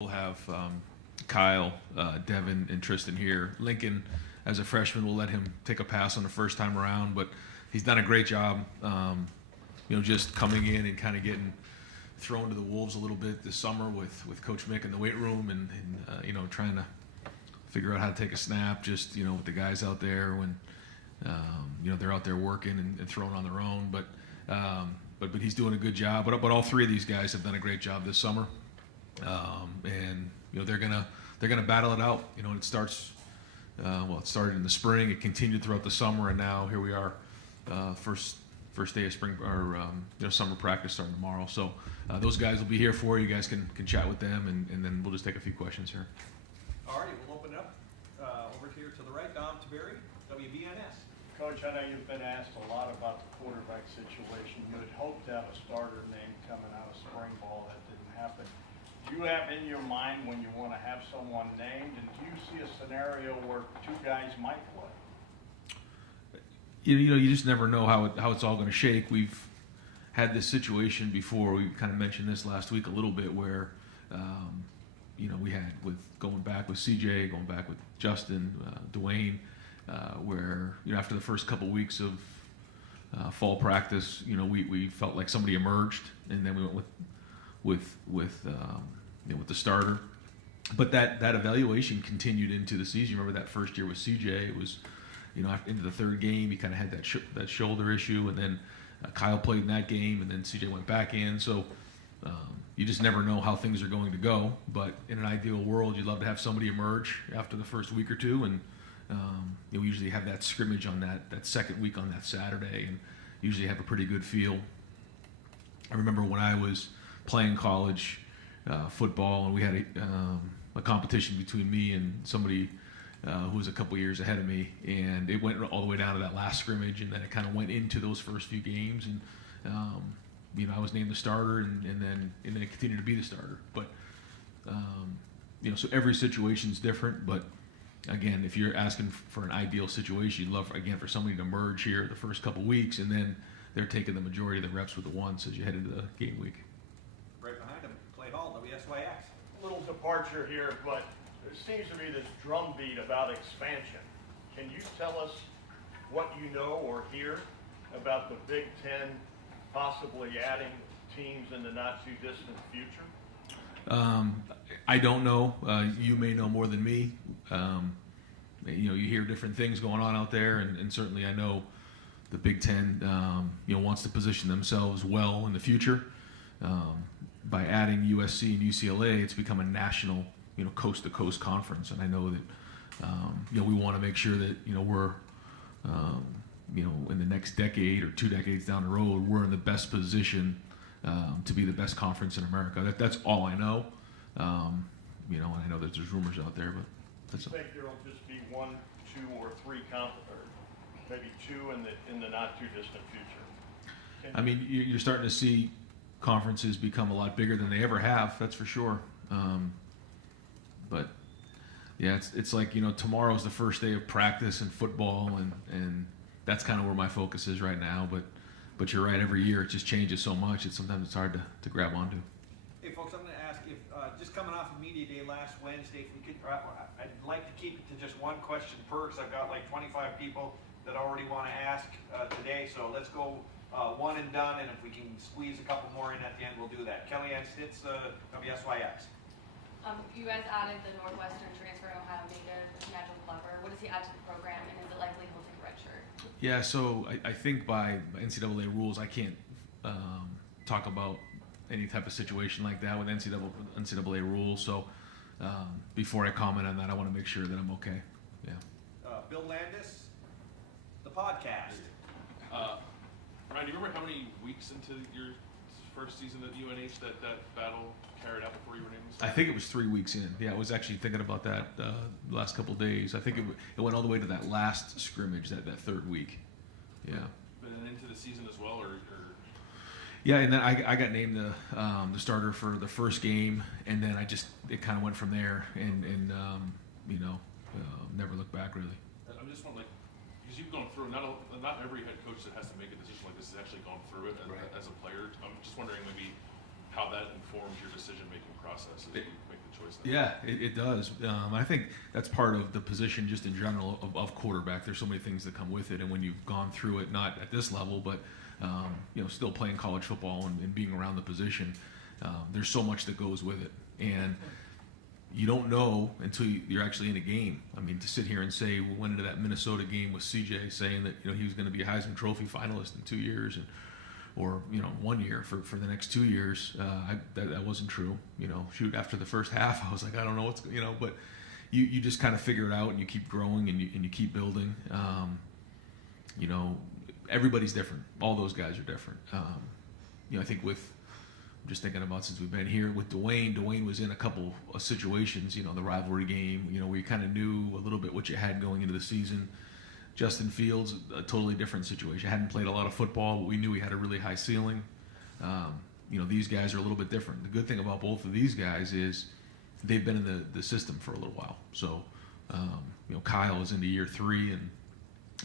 We'll have Kyle, Devin, and Tristan here. Lincoln, as a freshman, we'll let him take a pass on the first time around, but he's done a great job, just coming in and kind of getting thrown to the wolves a little bit this summer with Coach Mick in the weight room and trying to figure out how to take a snap just, with the guys out there when, they're out there working and throwing on their own. But he's doing a good job. But all three of these guys have done a great job this summer. They're gonna battle it out. It starts. It started in the spring. It continued throughout the summer, and now here we are. First day of spring or summer practice starting tomorrow. So those guys will be here for you. You guys can chat with them, and then we'll just take a few questions here. All righty, we'll open it up over here to the right. Dom Taberi, WBNS. Coach, I know you've been asked a lot about the quarterback situation. You had hoped to have a starter name coming out of spring ball. That didn't happen. Do you have in your mind when you want to have someone named, and do you see a scenario where two guys might play? You just never know how it's all going to shake. We've had this situation before. We kind of mentioned this last week a little bit where, we had with going back with CJ, going back with Justin, Dwayne, where after the first couple weeks of fall practice, we felt like somebody emerged, and then we went with the starter. But that evaluation continued into the season. Remember that first year with CJ? It was, into the third game, he kind of had that shoulder issue, and then Kyle played in that game, and then CJ went back in. So you just never know how things are going to go. But in an ideal world, you'd love to have somebody emerge after the first week or two, and we usually have that scrimmage on that second week on that Saturday, and usually have a pretty good feel. I remember when I was playing college football, and we had a competition between me and somebody who was a couple years ahead of me, and it went all the way down to that last scrimmage, and then it kind of went into those first few games, and I was named the starter, and then it continued to be the starter. But so every situation is different, but again, if you're asking for an ideal situation, you'd love, again, for somebody to emerge here the first couple weeks, and then they're taking the majority of the reps with the ones as you head into the game week. Right behind him, Clay Hall, WSYX. A little departure here, but there seems to be this drumbeat about expansion. Can you tell us what you know or hear about the Big Ten possibly adding teams in the not-too-distant future? I don't know. You may know more than me. You hear different things going on out there, and certainly I know the Big Ten, wants to position themselves well in the future. By adding USC and UCLA, it's become a national, coast-to-coast conference, and I know that, we want to make sure that, we're, in the next decade or 2 decades down the road, we're in the best position to be the best conference in America. That's all I know. And I know that there's rumors out there, but that's all. I think there will just be 1, 2, or 3 or maybe 2 in the not too distant future. You're starting to see conferences become a lot bigger than they ever have. That's for sure. But yeah, it's like tomorrow's the first day of practice in football, and that's kind of where my focus is right now. But you're right. Every year it just changes so much. Sometimes it's hard to grab onto. Hey, folks, I'm going to ask if just coming off of Media Day last Wednesday, if we could, I'd like to keep it to just one question per, because I've got like 25 people that already want to ask today. So let's go one and done, and if we can squeeze a couple more in at the end, we'll do that. Kellyanne Stitz, WSYX. You guys added the Northwestern transfer Ohio native, Nigel Glover. What does he add to the program, and is it likely he'll take a red shirt? Yeah, so I think by NCAA rules, I can't talk about any type of situation like that with NCAA rules. So before I comment on that, I want to make sure that I'm okay. Yeah. Bill Landis, the podcast. Ryan, do you remember how many weeks into your first season at UNH that battle carried out before you were named? I think it was 3 weeks in. Yeah, I was actually thinking about that the last couple of days. I think it went all the way to that last scrimmage, that third week. Yeah. But then into the season as well, or? Yeah, and then I got named the starter for the first game, and then it kind of went from there, and never looked back really. I'm just wondering, because you've gone through, not every head coach that has to make a decision like this has actually gone through it as a player. I'm just wondering maybe how that informs your decision-making process as you make the choice. Yeah, it does. I think that's part of the position just in general of quarterback. There's so many things that come with it, and when you've gone through it, not at this level, but still playing college football and being around the position, there's so much that goes with it, and you don't know until you're actually in a game. I mean, to sit here and say we went into that Minnesota game with CJ saying that he was going to be a Heisman Trophy finalist in 2 years, or 1 year for the next 2 years, that wasn't true. Shoot, after the first half, I was like, I don't know what's but you just kind of figure it out and you keep growing and you keep building. Everybody's different. All those guys are different. I think I'm just thinking about since we've been here with Dwayne was in a couple of situations, the rivalry game, where you kind of knew a little bit what you had going into the season. Justin Fields, a totally different situation. Hadn't played a lot of football, but we knew he had a really high ceiling. These guys are a little bit different. The good thing about both of these guys is they've been in the system for a little while. So, Kyle is into year 3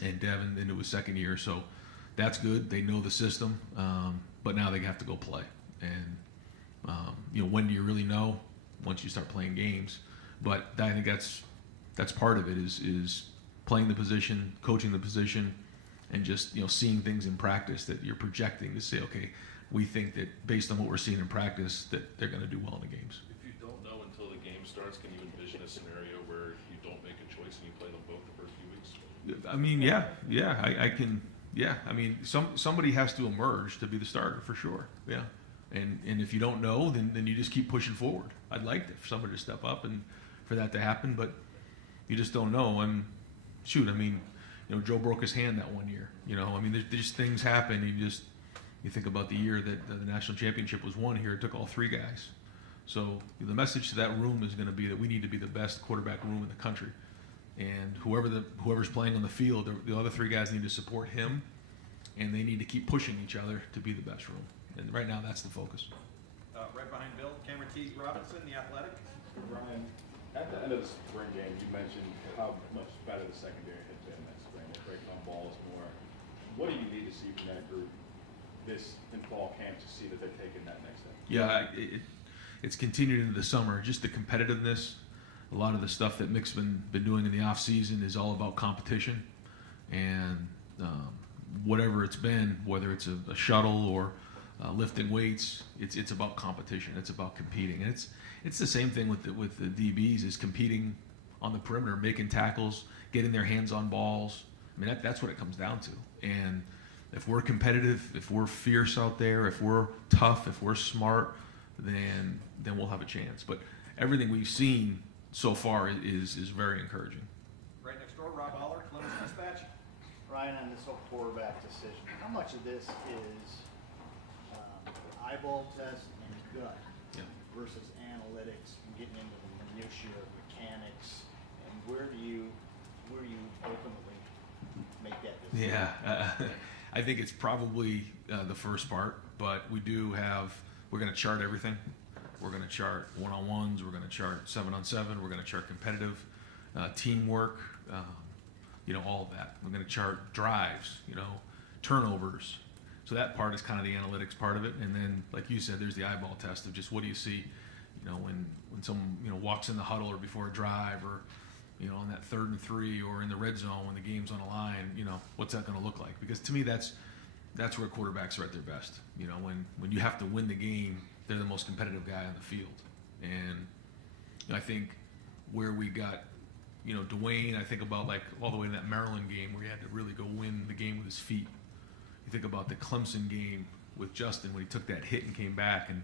and Devin into his second year. So that's good. They know the system, but now they have to go play. And, when do you really know? Once you start playing games. But I think that's part of it is playing the position, coaching the position, and just seeing things in practice that you're projecting to say, okay, we think that based on what we're seeing in practice that they're going to do well in the games. If you don't know until the game starts, can you envision a scenario where you don't make a choice and you play them both the first few weeks? I mean, I can. Yeah, I mean, somebody has to emerge to be the starter for sure. Yeah, and if you don't know, then you just keep pushing forward. I'd like for somebody to step up and for that to happen, but you just don't know. Joe broke his hand that 1 year. There's just things happen. You think about the year that the national championship was won here. It took all 3 guys. So the message to that room is going to be that we need to be the best quarterback room in the country. And whoever's playing on the field, the other 3 guys need to support him, and they need to keep pushing each other to be the best room. And right now, that's the focus. Right behind Bill, Cameron T. Robinson, the Athletic. Brian, at the end of the spring game, you mentioned how much better the secondary had been that spring. They're breaking on balls more. What do you need to see from that group this in fall camp to see that they're taking that next step? Yeah, it's continued into the summer. Just the competitiveness. A lot of the stuff that Mick's been doing in the off season is all about competition, and whatever it's been, whether it's a shuttle or lifting weights, it's about competition. It's about competing, and it's the same thing with the DBs is competing on the perimeter, making tackles, getting their hands on balls. I mean that's what it comes down to. And if we're competitive, if we're fierce out there, if we're tough, if we're smart, then we'll have a chance. But everything we've seen so far is very encouraging. Right next door, Rob Aller, Columbus Dispatch. Ryan, on this whole quarterback decision, how much of this is eyeball test and gut versus analytics and getting into the minutiae of mechanics, and where do you ultimately make that decision? Yeah, I think it's probably the first part, but we're going to chart everything. We're going to chart one-on-ones. We're going to chart 7-on-7. We're going to chart competitive teamwork. All of that. We're going to chart drives. Turnovers. So that part is kind of the analytics part of it. And then, like you said, there's the eyeball test of just what do you see. When someone walks in the huddle or before a drive or on that 3rd and 3 or in the red zone when the game's on the line. What's that going to look like? Because to me, that's where quarterbacks are at their best. When you have to win the game, they're the most competitive guy on the field. And I think where we got, Dwayne, I think about like all the way to that Maryland game where he had to really go win the game with his feet. You think about the Clemson game with Justin when he took that hit and came back and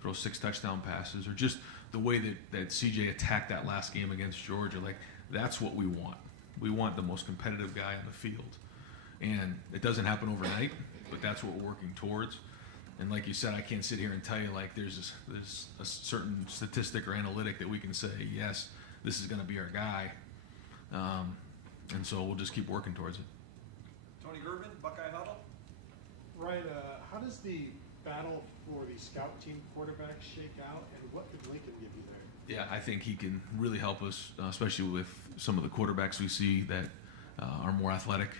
throw 6 touchdown passes, or just the way that CJ attacked that last game against Georgia. Like, that's what we want. We want the most competitive guy on the field. And it doesn't happen overnight, but that's what we're working towards. And like you said, I can't sit here and tell you like there's a certain statistic or analytic that we can say, yes, this is going to be our guy. And so we'll just keep working towards it. Tony Gervin, Buckeye Huddle. Ryan, how does the battle for the scout team quarterback shake out, and what did Lincoln give you there? Yeah, I think he can really help us, especially with some of the quarterbacks we see that are more athletic.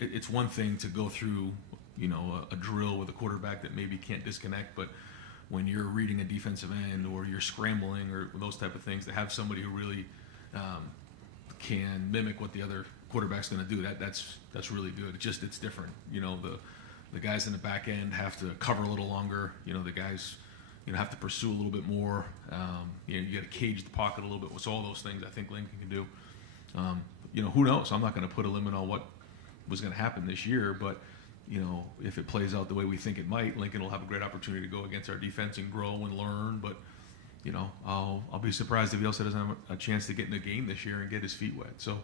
It's one thing to go through a drill with a quarterback that maybe can't disconnect, but when you're reading a defensive end or you're scrambling or those type of things, to have somebody who really can mimic what the other quarterback's going to do, that's really good. It's different. The guys in the back end have to cover a little longer. The guys have to pursue a little bit more. You got to cage the pocket a little bit. So all those things I think Lincoln can do. Who knows? I'm not going to put a limit on what was going to happen this year, but if it plays out the way we think it might, Lincoln will have a great opportunity to go against our defense and grow and learn. But I'll be surprised if he also doesn't have a chance to get in a game this year and get his feet wet. So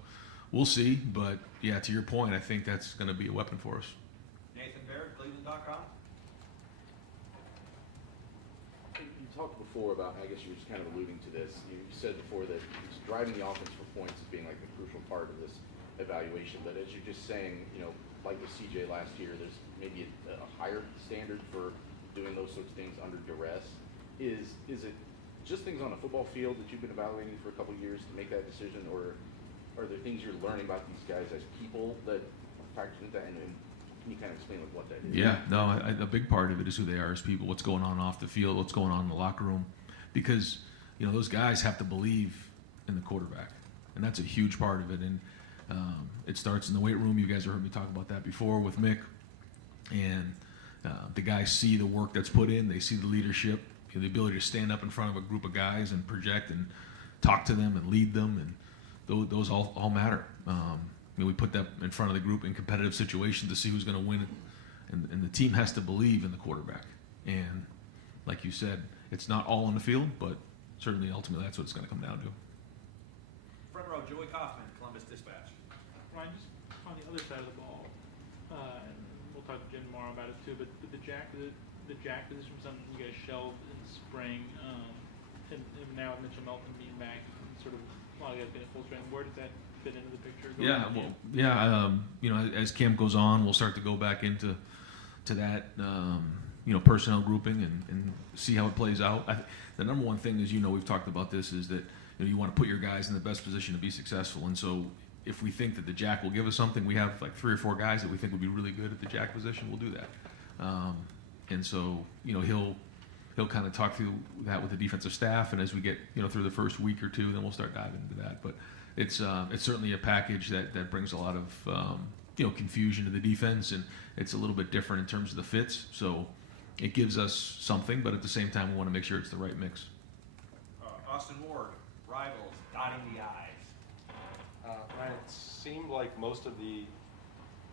we'll see. But yeah, to your point, I think that's going to be a weapon for us. Nathan Baird, Cleveland.com. You talked before about, I guess you were just kind of alluding to this. You said before that driving the offense for points is being like the crucial part of this evaluation. But as you're just saying, like with CJ last year, there's maybe a higher standard for doing those sorts of things under duress. Is it just things on a football field that you've been evaluating for a couple of years to make that decision, or are there things you're learning about these guys as people that factor into that? And can you kind of explain what that is? Yeah, no, a big part of it is who they are as people, what's going on off the field, what's going on in the locker room, because those guys have to believe in the quarterback, and that's a huge part of it. And it starts in the weight room. You guys have heard me talk about that before with Mick, and the guys see the work that's put in. They see the leadership, the ability to stand up in front of a group of guys and project and talk to them and lead them, and those all matter. We put that in front of the group in competitive situations to see who's going to win, and the team has to believe in the quarterback. And like you said, it's not all on the field, but certainly ultimately that's what it's going to come down to. Front row, Joey Kaufman, Columbus Dispatch. Ryan, just on the other side of the ball, and we'll talk to Jim tomorrow about it too, but the jack position was something you guys shelved in the spring, and now with Mitchell Melton being back, sort of a lot of guys being at full strength, where does that fit into the picture? As camp goes on, we'll start to go back into that, personnel grouping and see how it plays out. The number one thing is, we've talked about this, is that you want to put your guys in the best position to be successful. And so if we think that the jack will give us something, we have like 3 or 4 guys that we think would be really good at the jack position, we'll do that. And so, he'll kind of talk through that with the defensive staff, and as we get through the first week or two, then we'll start diving into that. But it's certainly a package that brings a lot of confusion to the defense, and it's a little bit different in terms of the fits. So it gives us something, but at the same time, we want to make sure it's the right mix. Austin Ward, Rivals, dotting the I's. Ryan, it seemed like most of the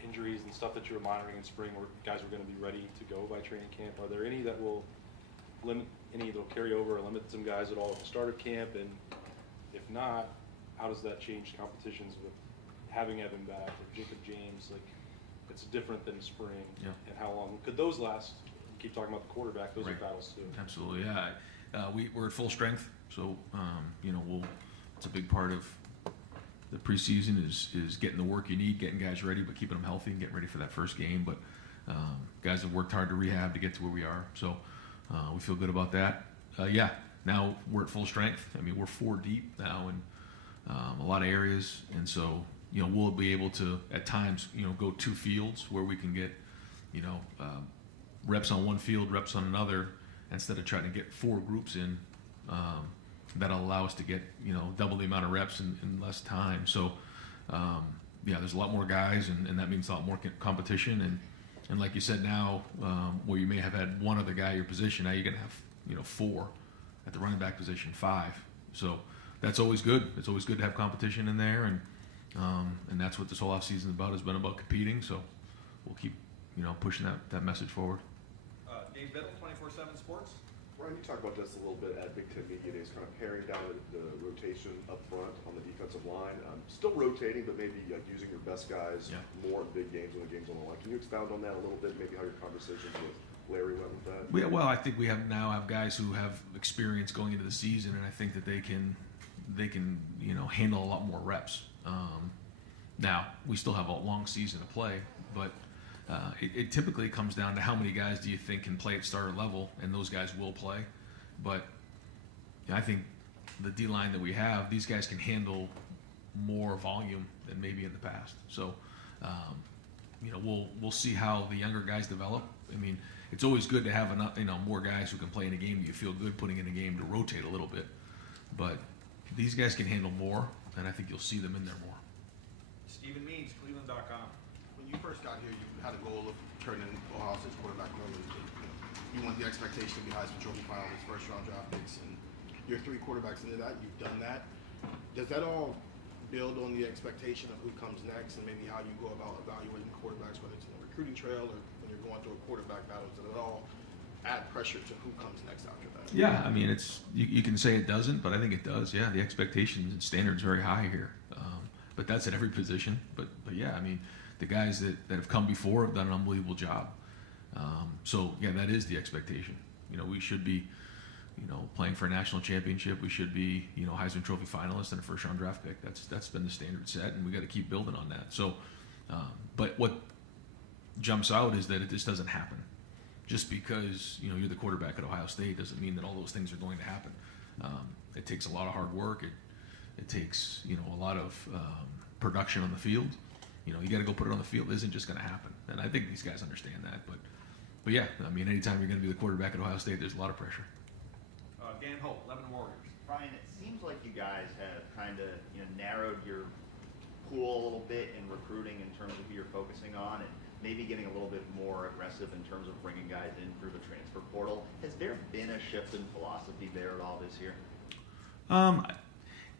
injuries and stuff that you were monitoring in spring were guys were going to be ready to go by training camp. Are there any that will limit, any that will carry over or limit some guys at all at the start of camp? And if not, how does that change competitions with having Evan back or Jacob James? Like, it's different than spring. Yeah. And how long could those last? You keep talking about the quarterback; those Right. are battles too. Absolutely, yeah. We're at full strength, so it's a big part of the preseason is getting the work you need, getting guys ready, but keeping them healthy and getting ready for that first game. But guys have worked hard to rehab to get to where we are, so we feel good about that. Now we're at full strength. I mean, we're 4 deep now in a lot of areas, and so we'll be able to at times go 2 fields where we can get reps on one field, reps on another, instead of trying to get 4 groups in. That'll allow us to get double the amount of reps in less time. So there's a lot more guys, and that means a lot more competition. And like you said, now where you may have had one other guy at your position, now you're gonna have 4 at the running back position, 5. So that's always good. It's always good to have competition in there, and that's what this whole offseason is about. Has been about competing. So we'll keep pushing that message forward. Dave Biddle, 24/7 Sports. Ryan, you talked about this a little bit at Big Ten Media Days, kind of paring down the rotation up front on the defensive line. Still rotating, but maybe using your best guys more in big games when the game's on the line. Can you expound on that a little bit, maybe how your conversations with Larry went with that? Well, I think we now have guys who have experience going into the season, and I think that they can handle a lot more reps. Now, we still have a long season to play, but it typically comes down to how many guys do you think can play at starter level, and those guys will play. But I think the D-line that we have, these guys can handle more volume than maybe in the past. So we'll see how the younger guys develop. I mean, it's always good to have enough, more guys who can play in a game that you feel good putting in a game to rotate a little bit. But these guys can handle more, and I think you'll see them in there more. Stephen Means, Cleveland.com. When you first got here, you had a goal of turning Ohio State's quarterback early. You want the expectation to be Heisman Trophy finalists, first-round draft picks, and you're 3 quarterbacks into that. You've done that. Does that all build on the expectation of who comes next and maybe how you go about evaluating quarterbacks, whether it's in the recruiting trail or when you're going through a quarterback battle? Does it all add pressure to who comes next after that? Yeah, I mean, you can say it doesn't, but I think it does. Yeah, the expectations and standards are very high here. But that's at every position. But yeah, I mean, the guys that have come before have done an unbelievable job. So yeah, that is the expectation. We should be, playing for a national championship. We should be, Heisman Trophy finalists and a first-round draft pick. That's been the standard set, and we got to keep building on that. So, but what jumps out is that this doesn't happen. Just because you're the quarterback at Ohio State doesn't mean that all those things are going to happen. It takes a lot of hard work. It takes a lot of production on the field. You got to go put it on the field. It isn't just going to happen, and I think these guys understand that. But yeah, I mean, anytime you're going to be the quarterback at Ohio State, there's a lot of pressure. Dan Holt, Lebanon Warriors. Brian, it seems like you guys have kind of narrowed your pool a little bit in recruiting in terms of who you're focusing on, and maybe getting a little bit more aggressive in terms of bringing guys in through the transfer portal. Has there been a shift in philosophy there at all this year?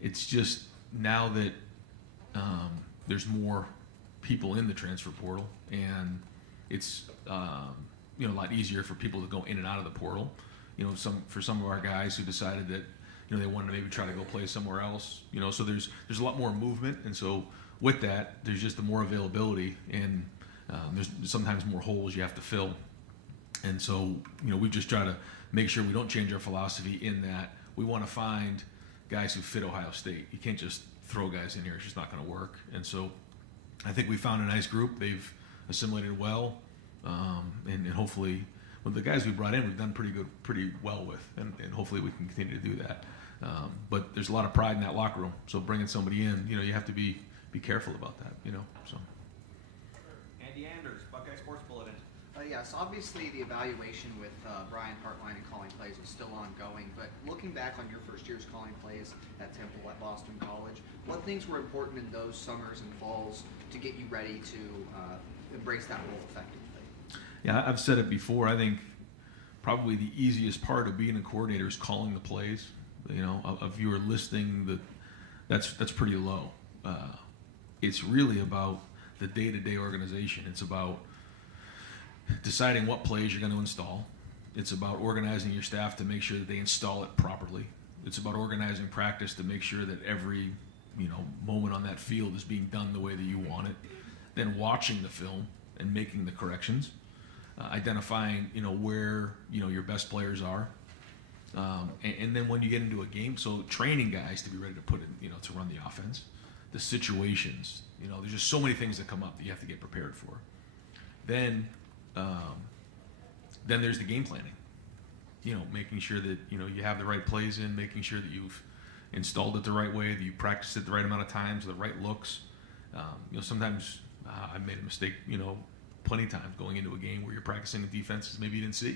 It's just now that there's more people in the transfer portal, and it's a lot easier for people to go in and out of the portal. For some of our guys who decided that they wanted to maybe try to go play somewhere else. So there's a lot more movement, and so with that, there's just more availability, and there's sometimes more holes you have to fill. And so we just try to make sure we don't change our philosophy in that we want to find guys who fit Ohio State. You can't just throw guys in here; it's just not going to work. And so I think we found a nice group. They've assimilated well, and hopefully. Well, the guys we brought in, we've done pretty well with, and hopefully we can continue to do that. But there's a lot of pride in that locker room. So bringing somebody in, you have to be careful about that. So. Andy Anders, Buckeye Sports Bulletin. Yes, obviously the evaluation with Brian Hartline and calling plays is still ongoing. But looking back on your first year's calling plays at Temple at Boston College, what things were important in those summers and falls to get you ready to embrace that role effectively? Yeah, I've said it before. I think probably the easiest part of being a coordinator is calling the plays. If you were listening, that's pretty low. It's really about the day-to-day organization. It's about deciding what plays you're going to install. It's about organizing your staff to make sure that they install it properly. It's about organizing practice to make sure that every moment on that field is being done the way that you want it. Then watching the film and making the corrections. Identifying, where, your best players are. And then when you get into a game, so training guys to be ready to put in, to run the offense, the situations, there's just so many things that come up that you have to get prepared for. Then there's the game planning, making sure that, you have the right plays in, making sure that you've installed it the right way, that you practiced it the right amount of times, the right looks. Sometimes I made a mistake, plenty of times going into a game where you're practicing the defenses maybe you didn't see.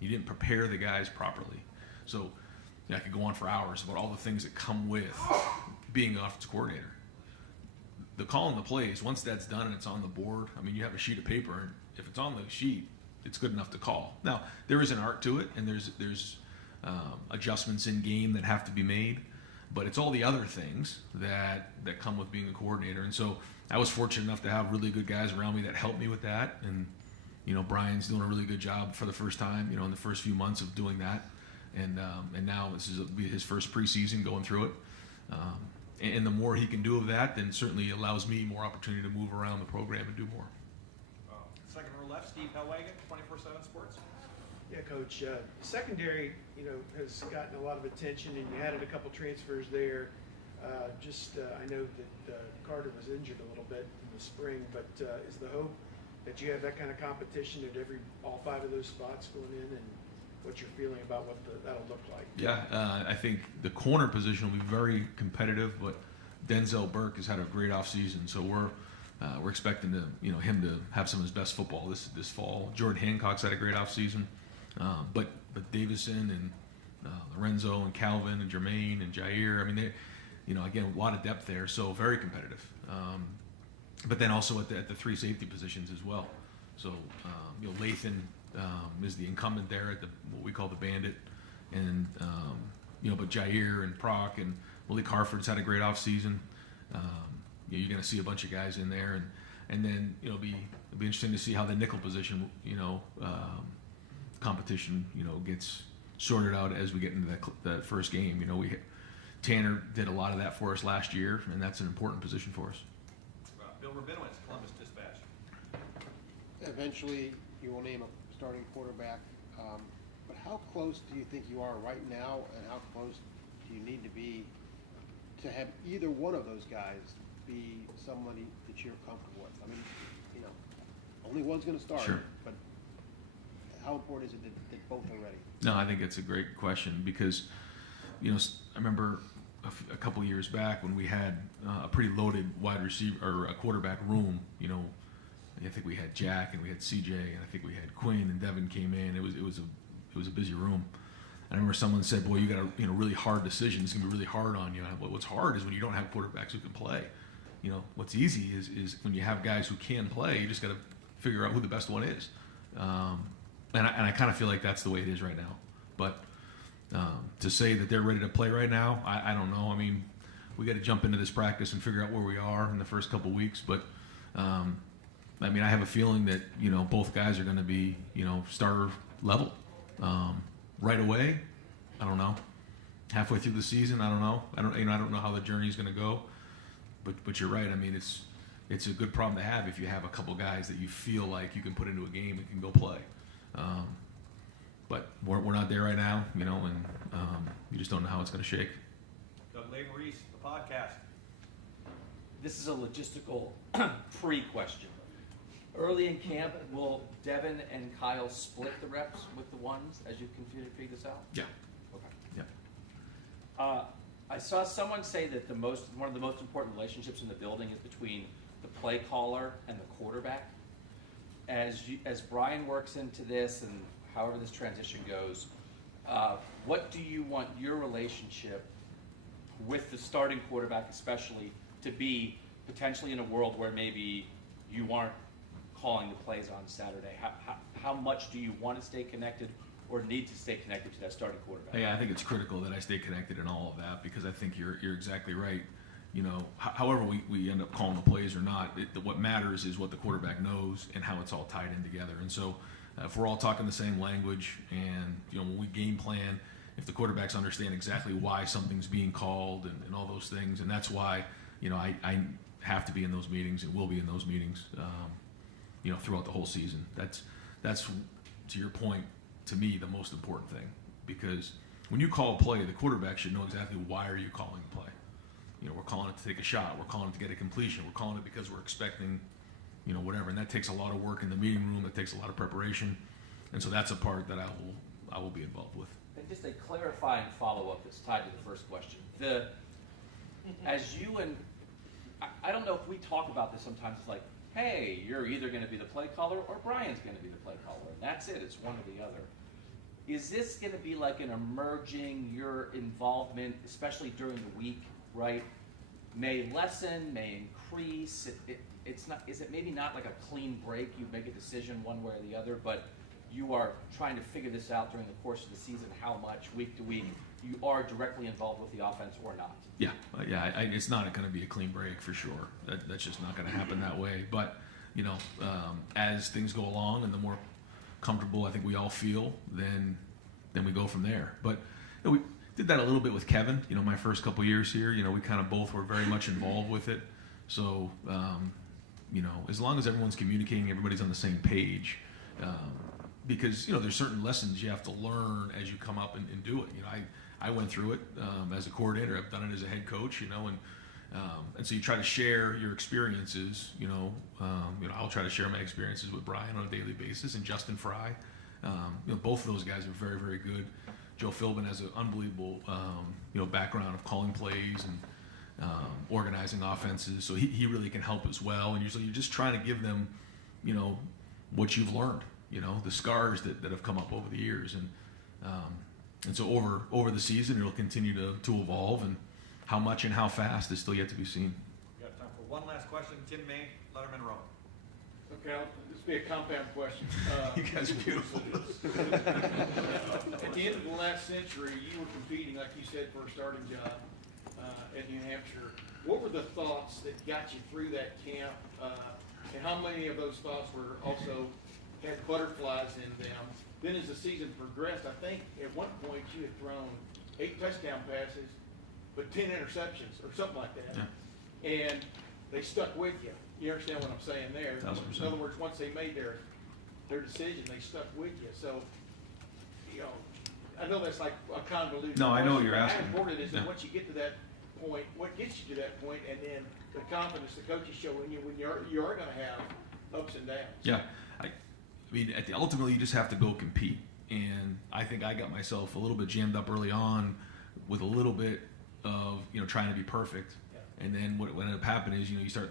You didn't prepare the guys properly. So I could go on for hours about all the things that come with being an offensive coordinator. The calling the plays, once that's done and it's on the board, I mean, you have a sheet of paper, and if it's on the sheet, it's good enough to call. Now, there is an art to it, and there's adjustments in game that have to be made, but it's all the other things that come with being a coordinator. And so I was fortunate enough to have really good guys around me that helped me with that. And, Brian's doing a really good job for the first time, in the first few months of doing that. And now this is his first preseason going through it. And the more he can do of that, then certainly allows me more opportunity to move around the program and do more. Second row left, Steve Hellwagen, 24/7 Sports. Yeah, Coach. Secondary, has gotten a lot of attention, and you added a couple transfers there. I know that Carter was injured a little bit in the spring, but is the hope that you have that kind of competition at all 5 of those spots going in, and what you're feeling about what that'll look like? Yeah, I think the corner position will be very competitive, but Denzel Burke has had a great offseason, so we're we're expecting him to have some of his best football this fall. Jordan Hancock's had a great offseason, but Davison and Lorenzo and Calvin and Jermaine and Jair. I mean, they, again, a lot of depth there, so very competitive. But then also at the three safety positions as well. So Lathan is the incumbent there at what we call the Bandit, and but Jair and Proc and Malik Harford's had a great offseason. You're going to see a bunch of guys in there, and then it'll be interesting to see how the nickel position competition gets sorted out as we get into that first game. Tanner did a lot of that for us last year, and that's an important position for us. Bill Rabinowitz, Columbus Dispatch. Eventually, you will name a starting quarterback, but how close do you think you are right now, and how close do you need to be to have either one of those guys be somebody that you're comfortable with? I mean, only one's going to start, sure. But how important is it that both are ready? No, I think it's a great question because, I remember a couple years back when we had a pretty loaded wide receiver or a quarterback room. I think we had Jack and we had CJ and I think we had Quinn and Devin came in. It was a busy room. I remember someone said, "Boy, you got a really hard decision. It's gonna be really hard on you." And what's hard is when you don't have quarterbacks who can play. What's easy is when you have guys who can play. You just got to figure out who the best one is. And I kind of feel like that's the way it is right now. But to say that they're ready to play right now, I don't know. I mean, we got to jump into this practice and figure out where we are in the first couple weeks. But I have a feeling that both guys are going to be starter level right away. I don't know. Halfway through the season, I don't know. I don't know how the journey is going to go. But you're right. I mean, it's a good problem to have if you have a couple guys that you feel like you can put into a game and can go play. But we're not there right now, and you just don't know how it's going to shake. Doug Maurice, the podcast. This is a logistical pre-question. Early in camp, will Devin and Kyle split the reps with the ones as you continue to figure this out? Yeah. Okay. Yeah. I saw someone say that one of the most important relationships in the building is between the play caller and the quarterback. As Brian works into this and however this transition goes, what do you want your relationship with the starting quarterback especially to be potentially in a world where maybe you aren't calling the plays on Saturday? How much do you want to stay connected or need to stay connected to that starting quarterback? Yeah, I think it's critical that I stay connected in all of that because I think you're exactly right. However we end up calling the plays or not, what matters is what the quarterback knows and how it's all tied in together. And so if we're all talking the same language and, when we game plan, if the quarterbacks understand exactly why something's being called and all those things, and that's why, I have to be in those meetings and will be in those meetings, throughout the whole season. That's to your point, to me, the most important thing because when you call a play, the quarterback should know exactly why are you calling the play. We're calling it to take a shot. We're calling it to get a completion. We're calling it because we're expecting, whatever. And that takes a lot of work in the meeting room. It takes a lot of preparation. And so that's a part that I will be involved with. And just a clarifying follow-up that's tied to the first question. I don't know if we talk about this sometimes. It's like, hey, you're either going to be the play caller or Brian's going to be the play caller. And that's it. It's one or the other. Is this going to be like an emerging, your involvement, especially during the week, right, may lessen, may increase? It's not. Is it maybe not like a clean break? You make a decision one way or the other, but you are trying to figure this out during the course of the season. How much week to week you are directly involved with the offense or not? Yeah. It's not going to be a clean break for sure. That's just not going to happen that way. But as things go along and the more comfortable I think we all feel, then we go from there. But we did that a little bit with Kevin. My first couple years here, we kind of both were very much involved with it. So as long as everyone's communicating, everybody's on the same page. Because there's certain lessons you have to learn as you come up and do it. I went through it as a coordinator. I've done it as a head coach. And so you try to share your experiences. I'll try to share my experiences with Brian on a daily basis and Justin Fry. Both of those guys are very, very good. Joe Philbin has an unbelievable background of calling plays, organizing offenses. So he really can help as well. And usually you're just trying to give them, what you've learned, the scars that have come up over the years. And so over the season, it'll continue to evolve, and how much and how fast is still yet to be seen. We got time for one last question. Tim May, Letterman Row. Okay, this will be a compound question. You guys are beautiful. At the end of the last century, you were competing, like you said, for a starting job at New Hampshire. What were the thoughts that got you through that camp, and how many of those thoughts were also had butterflies in them? Then as the season progressed, I think at one point you had thrown 8 touchdown passes, but 10 interceptions or something like that. Yeah. And they stuck with you. You understand what I'm saying there? 1000%. In other words, once they made their decision, they stuck with you. So, I know that's like a convoluted. No, I know what you're question, but asking. How important is it Yeah. once you get to that point? What gets you to that point, and then the confidence the coaches show in you when you are going to have ups and downs? Yeah, I mean, ultimately you just have to go compete. And I think I got myself a little bit jammed up early on with a little bit of trying to be perfect. Yeah. And then what ended up happening is you start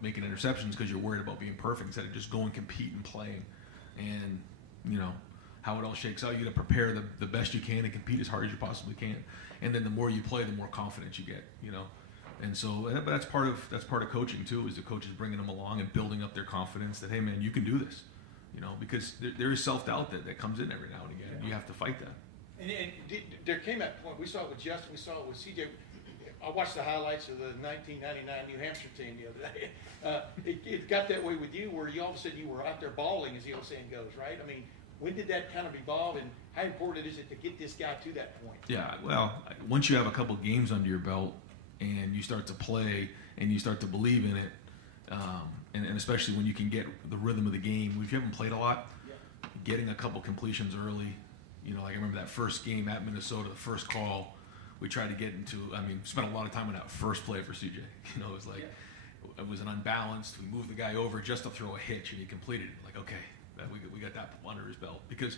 making interceptions because you're worried about being perfect instead of just going, compete, and playing. And how it all shakes out, you got to prepare the best you can and compete as hard as you possibly can. And then the more you play, the more confidence you get. And so, but that's part of coaching too, is the coaches bringing them along and building up their confidence that, hey man, you can do this. Because there is self-doubt that comes in every now and again. Yeah. You have to fight that. And there came that point. We saw it with Justin. We saw it with CJ. I watched the highlights of the 1999 New Hampshire team the other day. It got that way with you, where you all of a sudden you were out there bawling, as the old saying goes, right? I mean, when did that kind of evolve, and how important is it to get this guy to that point? Yeah, well, once you have a couple games under your belt and you start to play and you start to believe in it, and especially when you can get the rhythm of the game. If you haven't played a lot, getting a couple completions early, like I remember that first game at Minnesota, the first call, we tried to get into, spent a lot of time on that first play for CJ. It was like, it was an unbalanced, we moved the guy over just to throw a hitch, and he completed it. Like, okay, we got that under his belt. Because,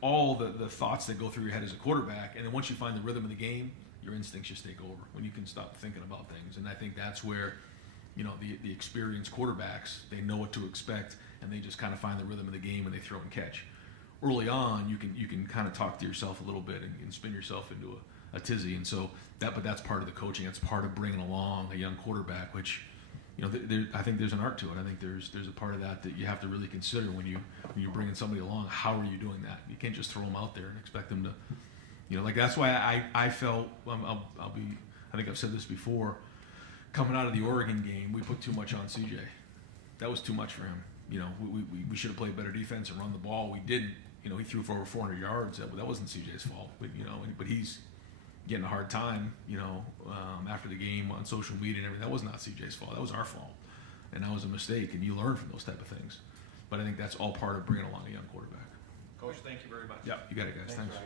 all the thoughts that go through your head as a quarterback, and then once you find the rhythm of the game, your instincts just take over when you can stop thinking about things. And I think that's where, the experienced quarterbacks, they know what to expect, and they just kind of find the rhythm of the game and they throw and catch. Early on, you can kind of talk to yourself a little bit and spin yourself into a tizzy. And so but that's part of the coaching. That's part of bringing along a young quarterback, which, I think there's an art to it. I think there's a part of that you have to really consider when you're bringing somebody along. How are you doing that? You can't just throw them out there and expect them to, like that's why I felt, I think I've said this before, coming out of the Oregon game, we put too much on CJ. That was too much for him. We should have played better defense and run the ball. We didn't. He threw for over 400 yards. That wasn't CJ's fault. But he's getting a hard time, after the game on social media and everything. That was not CJ's fault. That was our fault. And that was a mistake, and you learn from those type of things. But I think that's all part of bringing along a young quarterback. Coach, thank you very much. Yeah, you got it, guys. Thanks.